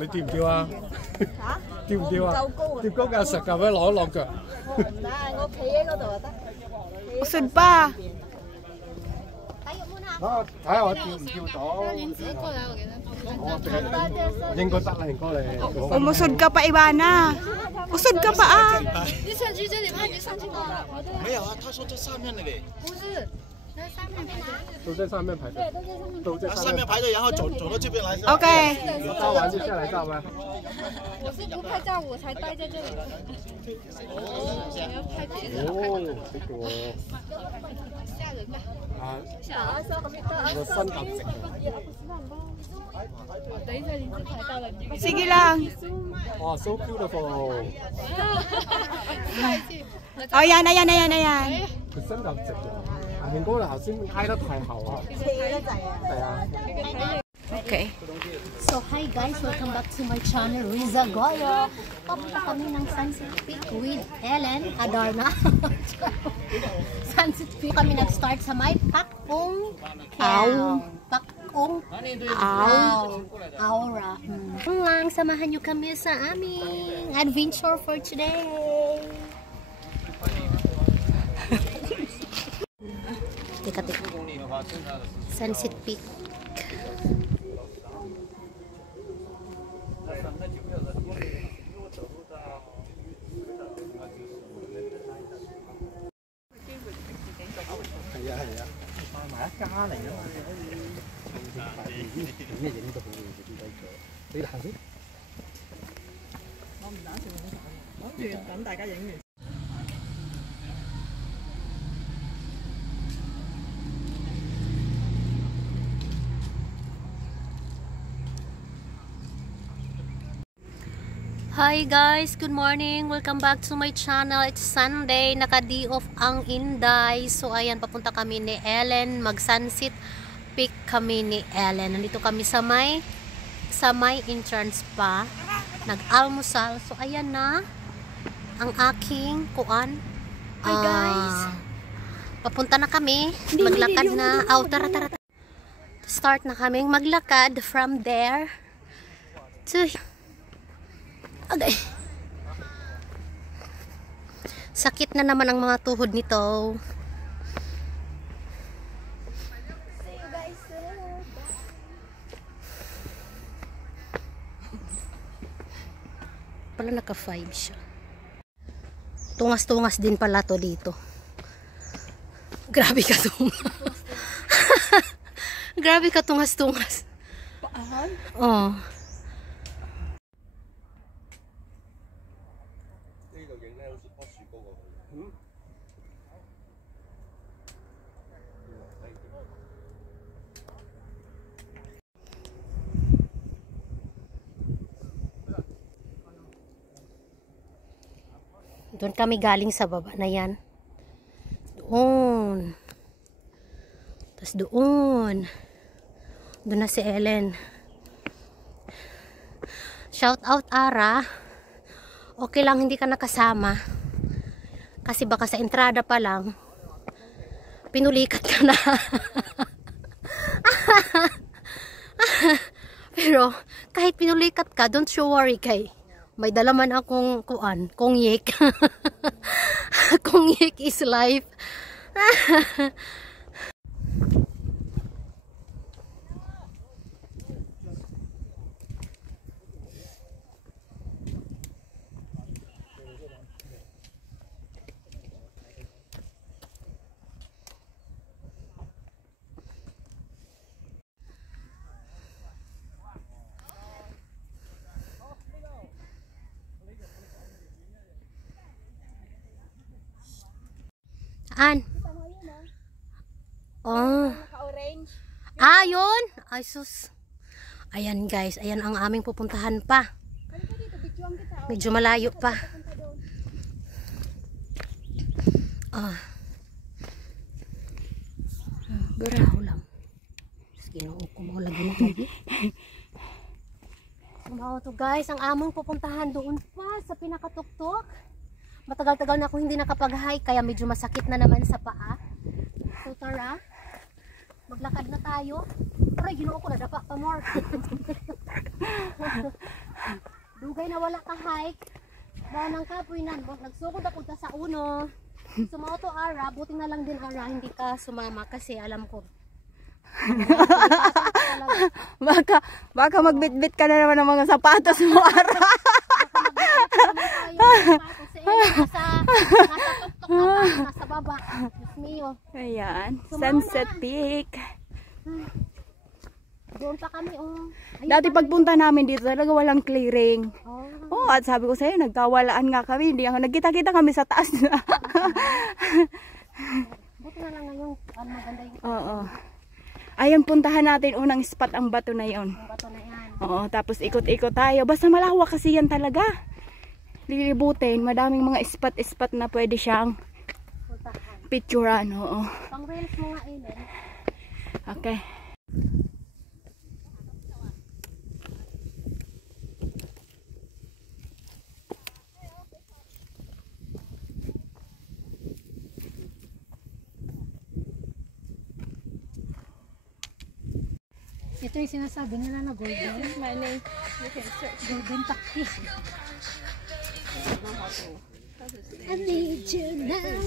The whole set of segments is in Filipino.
你掂唔掂啊？嚇？掂唔掂啊？掂高架實咁樣攞落腳。唔得，我企喺嗰度就得。Usod pa. 啊，睇下我跳唔跳到？應該得啦，應該你。Umusod ka pa, Ivana. Usod ka pa ah. 你上去这里吗？你上去吗？没有啊，他说这上面的嘞。不是，在上面排队。都在上面排队。都在上面排队，然后走到这边来。OK。照完就下来照呗。我是不拍照，我才待在这里。哦，想要拍别的。哦，这个。吓人吧？啊。我身感直。等一下，你是拍到了。Sige lang. Oh, so beautiful. Oh, yan, ayan, ayan, ayan. 佢身感直嘅。阿慶哥，你頭先挨得太後啊。係啊。Okay. So hi guys, welcome back to my channel, Riza Goyo. Papunta kami ng Sunset Peak with Ellen Adarna. Sunset Peak kami nag-start sa may Pakong Pakong Aura. Lang, samahan nyo kami sa aming adventure for today. Teka. Sunset Peak. Hi guys, good morning. Welcome back to my channel. It's Sunday, naka-day off ang Inday. So ayan, papunta kami ni Ellen, mag-Sunset Peak kami ni Ellen. Nandito kami sa may entrance pa, nag-almusal. So ayan na ang aking kuan. Hi guys. Papunta na kami, maglakad na. Tara. Start na kaming maglakad from there to okay. Sakit na naman ang mga tuhod nito. Pala naka 5 siya. Tungas-tungas din pala to dito. Grabe ka tungas. Grabe ka tungas-tungas. Paahan? Oh. Doon kami galing sa baba na yan. Doon. Tapos doon. Doon na si Ellen. Shout out Ara. Okay lang hindi ka nakasama. Kasi baka sa entrada pa lang pinulikat ka na. Pero kahit pinulikat ka, don't you worry kay. May dala man akong kuan, kongyek. Kongyek is life. An? Oh. Yun. Ay sus. Ayan guys, ayan ang aming pupuntahan pa. Medyo malayo pa. Baraho lang. Ginoo ko mo lagi na lagi. Sumaw to guys, ang among pupuntahan doon pa sa pinakatuktok. Matagal-tagal na ako hindi nakapag-hike kaya medyo masakit na naman sa paa. So tara, maglakad na tayo. Aray, ginoo ko na dapa pa more. nawala ka hike. Banang kapoy nan, nagsugod ako ta sa uno. Sumauto ara, buti na lang din ara hindi ka sumama kasi alam ko. baka magbitbit ka na naman ng mga sapatos mo, Ara. Nasa baba. Ayan, Sunset Peak. Doon pa kami, oh. Dati pagpunta namin dito talaga walang clearing. Oh, at sabi ko sa'yo, nagkawalaan nga kami. Hindi ako nagkita-kita kami sa taas na. Buti na lang ngayon, maganda yung Oo. Ayun, puntahan natin unang spot ang bato na yon. Ang bato na yan. Oo, tapos ikot-ikot tayo. Basta malawak kasi yan talaga. Lilibutin, madaming mga spot-spot na pwede siyang Puntahan. picturean. Oo. Pang reels mo nga, Ellen. Okay. Ito yung sinasabi nila na golden. Golden takti. I need you now.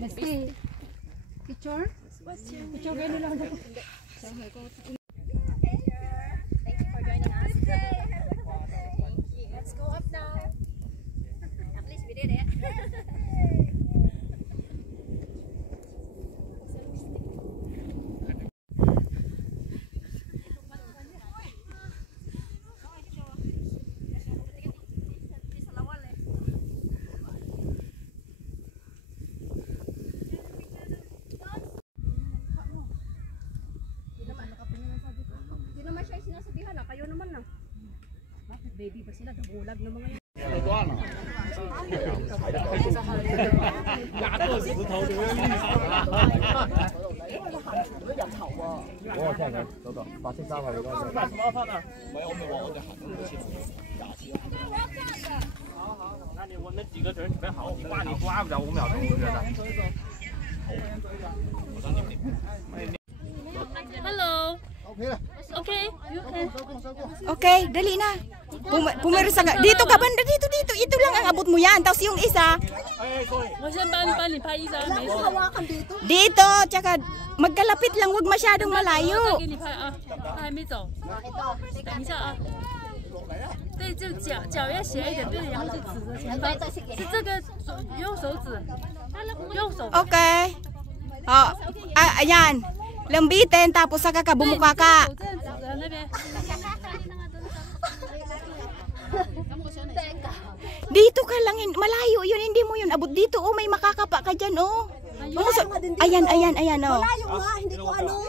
Basta picture? Picture kayo nila. Let's go up now. At least we did it. Sinasabihan na, kayo naman na. Bakit baby ba sila? Dabulag na mga yun. Hello. Okay, you can. Okay, dali na. Pumeros ka. Dito ka banda, dito. Ito lang ang abot mo yan. Tapos yung isa. Dito, tsaka magkalapit lang, huwag masyadong malayo. Okay. Oh, ayan. Lambitin, tapos saka ka, bumuka ka. Dito ka lang, malayo yun, hindi mo yun abot dito. Oh, may makakapa ka dyan, oh. Ayan, oh. Malayo nga, hindi ko ano.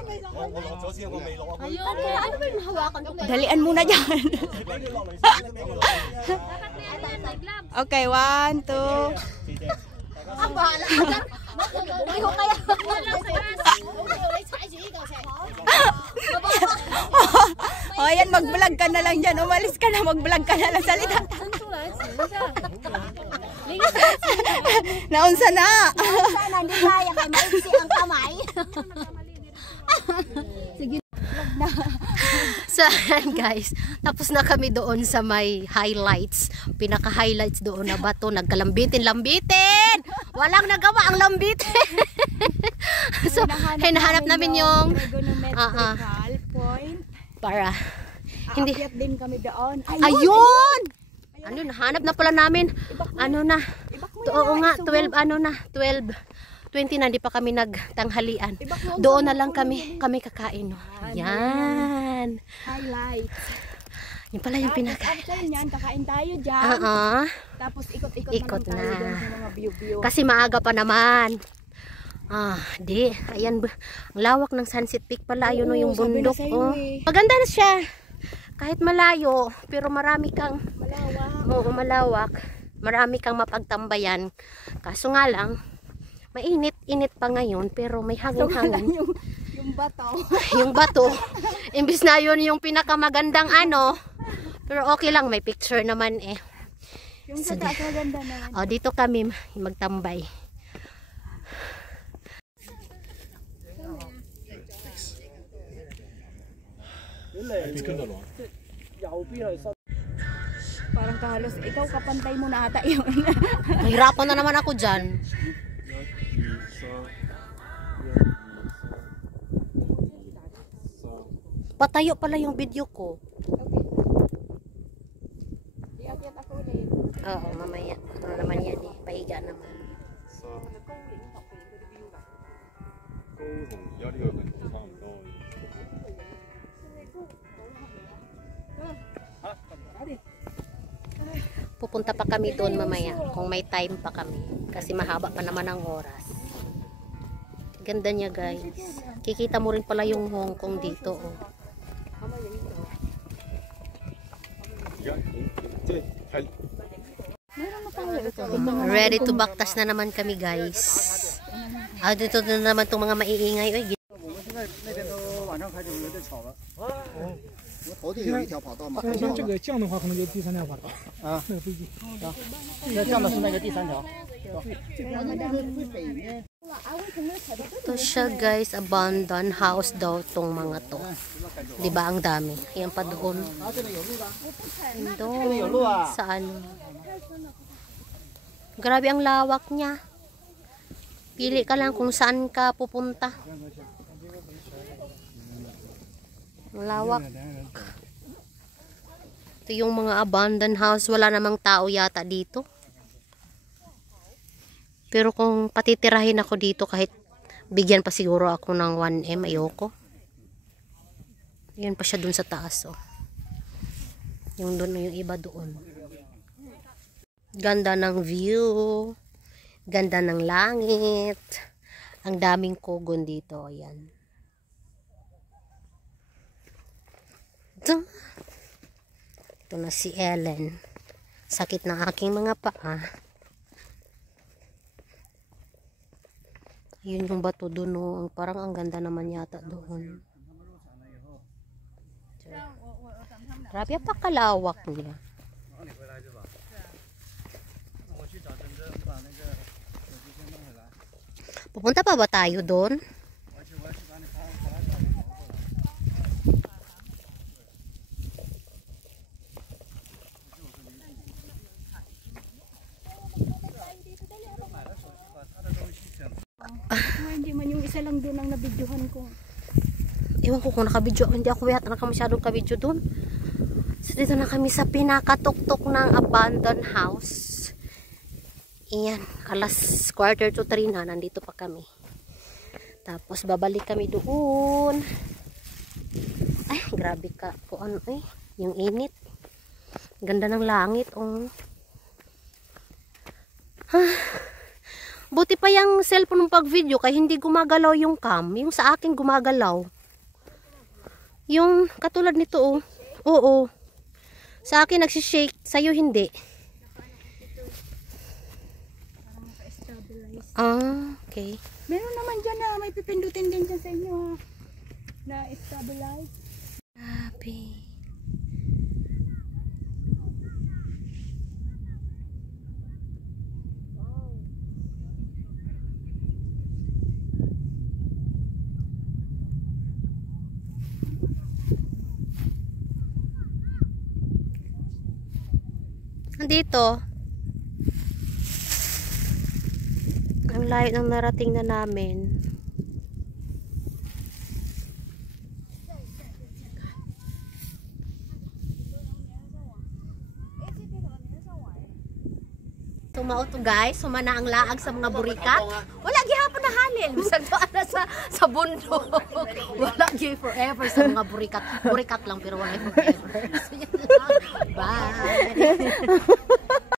Ano ba yung hawakan ko? Dalian muna dyan. Okay, 1, 2. Ang bahala ka dyan. Bumiho kaya. Oh, ayan, mag-vlog ka na lang dyan. Umalis ka na, mag-vlog ka na lang. Salita. Naunsa na. Sana hindi kaya kay maiksi ang kamay. Sige. So guys, tapos na kami doon sa may highlights. Pinaka-highlights doon na bato. Nagkalambitin. Walang nagawa ang lambitin. So, hinahanap namin yung point. Para hindi. Aakyat din kami doon. Ayun! Ano, nahanap na pala namin. Ano na? Oo nga, 12:20 na, di pa kami nagtanghalian. Doon na lang kami kakain. No? Yan. Highlights. Yan pala yung pinaka. Yan, kakain tayo dyan. Tapos ikot na tayo dyan sa mga view. Kasi maaga pa naman. Ayan, ang lawak ng Sunset Peak pala. Ayun o yung bundok. Maganda na siya. Kahit malayo, pero marami kang malawak. Marami kang mapagtambayan. Kaso nga lang, mainit pa ngayon, pero may hangin-hangin. Yung bato. Yung bato. Imbis na yun yung pinakamagandang ano. Pero okay lang, may picture naman eh. Yung sa taas maganda naman. Dito kami magtambay. Parang kahalos, ikaw kapantay mo na ata yun. Mahirapan na naman ako dyan. Patayo pala yung video ko. Iakyat ako ulit. Oo, mamaya. Ano naman yan eh. Pahiga naman. Pupunta pa kami doon mamaya kung may time pa kami kasi mahaba pa naman ang oras. Ganda niya guys. Kikita mo rin pala yung Hong Kong dito oh. Ready to baktas na naman kami guys. Dito na naman itong mga maiingay. Ay, 头顶有一条跑道嘛。像这个降的话，可能就第三条跑道啊，那个飞机。那降的是那个第三条。 Ito siya guys, abandoned house daw tong mga to. 'Di ba ang dami? Yan pa doon. Doon sa ano. Grabe ang lawak niya. Pili ka lang kung saan ka pupunta. Ang lawak. Ito yung mga abandoned house. Wala namang tao yata dito. Pero kung patitirahin ako dito kahit bigyan pa siguro ako ng 1M, ayoko. Yan pa siya dun sa taas oh. Yung dun yung iba doon. Ganda ng view. Ganda ng langit. Ang daming kugon dito. Ayan. Ito na si Ellen. Sakit ng aking mga paa. Yun yung bato doon, no? Parang ang ganda naman yata doon. Grabe pa kalawak niya. Pupunta pa ba tayo doon? Hindi man yung isa lang doon ang nabidyohan ko. Ewan ko kung nakabidyo. Hindi ako yata nakamasyadong kabidyo doon. So dito na kami sa pinakatuktok ng abandoned house. Iyan. Alas 2:45 na. Nandito pa kami. Tapos babalik kami doon. Ay, grabe ka. Kung ano eh. Yung init. Ganda ng langit. Oh. Buti pa yung cellphone ng pag-video kaya hindi gumagalaw yung cam. Yung sa akin gumagalaw. Yung katulad nito oh. Oo. Sa akin nagsishake. Sa'yo hindi. Ah, okay. Meron naman dyan na may pipindutin din dyan sa inyo ha. Na stabilize. Grabe. Dito ang layo ng narating na namin. Tumao to guys, sumana ang laag sa mga burikat. Wala gihapon na halil. Bisag to ana sa bundok. Wala gi forever sa mga burikat. Burikat lang pero wala forever. So, bye.